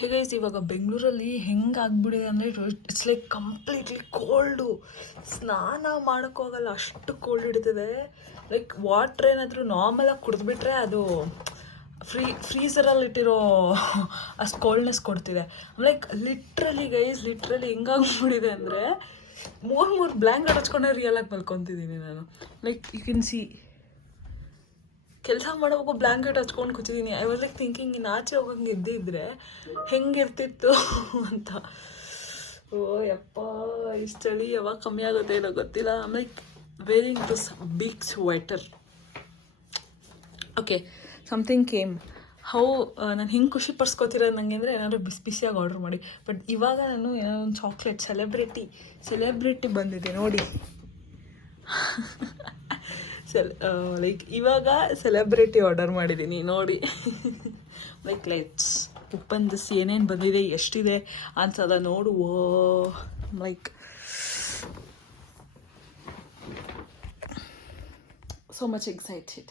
ಹೇಗೈಸ್ ಇವಾಗ ಬೆಂಗಳೂರಲ್ಲಿ ಹೆಂಗಾಗ್ಬಿಡಿದೆ ಅಂದರೆ ಇಟ್ಸ್ ಲೈಕ್ ಕಂಪ್ಲೀಟ್ಲಿ ಕೋಲ್ಡು. ಸ್ನಾನ ಮಾಡೋಕ್ಕೋಗಲ್ಲ, ಅಷ್ಟು ಕೋಲ್ಡ್ ಹಿಡಿತದೆ. ಲೈಕ್ ವಾಟ್ರ್ ಏನಾದರೂ ನಾರ್ಮಲಾಗಿ ಕುಡಿದ್ಬಿಟ್ರೆ ಅದು ಫ್ರೀಸರಲ್ಲಿ ಇಟ್ಟಿರೋ ಅಷ್ಟು ಕೋಲ್ಡ್ನೆಸ್ ಕೊಡ್ತಿದೆ. ಲೈಕ್ ಲಿಟ್ರಲಿ ಹೆಂಗಾಗ್ಬಿಟ್ಟಿದೆ ಅಂದರೆ ಮೂರು ಬ್ಲ್ಯಾಂಕೆಟ್ ಹಚ್ಕೊಂಡೆ ರಿಯಲಾಗಿ ಮಲ್ಕೊತಿದ್ದೀನಿ ನಾನು. ಲೈಕ್ ಯು ಕ್ಯಾನ್ ಸಿ ಕೆಲಸ ಮಾಡೋವಾಗ ಬ್ಲ್ಯಾಂಕೆಟ್ ಹಚ್ಕೊಂಡು ಕೂತಿದ್ದೀನಿ. ಐ ವಾಸ್ ಲೈಕ್ ಥಿಂಕಿಂಗ್ ಇನ್ನು ಆಚೆ ಹೋಗಂಗೆ ಇದ್ದಿದ್ರೆ ಹೆಂಗಿರ್ತಿತ್ತು ಅಂತ. ಓ ಯಪ್ಪ, ಇಷ್ಟು ಚಳಿ ಯಾವಾಗ ಕಮ್ಮಿ ಆಗುತ್ತೆ ಏನೋ ಗೊತ್ತಿಲ್ಲ. I'm like wearing this big sweater. Okay, something came. ನಾನು ಹಿಂಗೆ ಖುಷಿ ಪಡಿಸ್ಕೋತಿರೋದು ನನಗೆ ಅಂದರೆ ಏನಾದರೂ ಬಿಸಿಯಾಗಿ ಆರ್ಡ್ರ್ ಮಾಡಿ. ಬಟ್ ಇವಾಗ ನಾನು ಏನೋ ಒಂದು ಚಾಕ್ಲೇಟ್ ಸೆಲೆಬ್ರಿಟಿ ಬಂದಿದೆ ನೋಡಿ. ಲೈಕ್ ಇವಾಗ ಸೆಲೆಬ್ರಿಟಿ ಆರ್ಡರ್ ಮಾಡಿದ್ದೀನಿ ನೋಡಿ. Like let's open this. ಏನೇನು ಬಂದಿದೆ, ಎಷ್ಟಿದೆ ಅನ್ಸದ ನೋಡುವ. Like so much excited.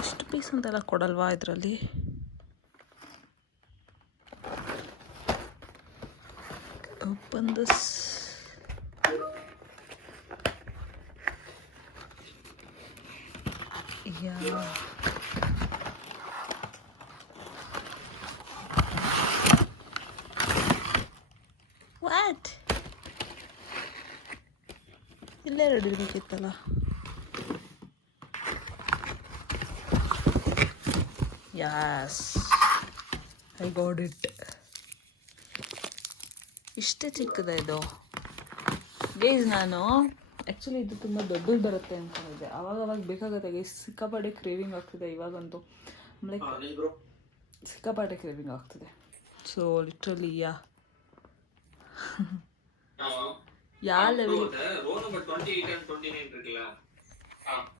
ಎಷ್ಟು ಪೀಸ್ ಅಂತೆಲ್ಲ ಕೊಡಲ್ವಾ ಇದರಲ್ಲಿ? Open this. Yeah. What? ಇಲ್ಲೇ ರೆಡಿ ಇರಬೇಕಿತ್ತಲ್ಲ. Yes, I got it. ಇಷ್ಟೇ ಚಿಕ್ಕದ ಇದು ಗೈಸ್. ನಾನು ಆ್ಯಕ್ಚುಲಿ ಇದು ತುಂಬ ದೊಡ್ಡದು ಬರುತ್ತೆ ಅಂದ್ಕೊಂಡಿದ್ದೆ. ಅವಾಗ ಬೇಕಾಗುತ್ತೆ ಗೈಸ್. ಸಿಕ್ಕಾಪಟ್ಟೆ ಕ್ರೇವಿಂಗ್ ಆಗ್ತಿದೆ ಇವಾಗಂತೂ. ಲೈಕ್ ಸಿಕ್ಕಾಪಟ್ಟೆ ಕ್ರೇವಿಂಗ್ ಆಗ್ತಿದೆ. ಸೊ ಲಿಟ್ರಲಿ ಯಾವ ಲೆವೆಲ್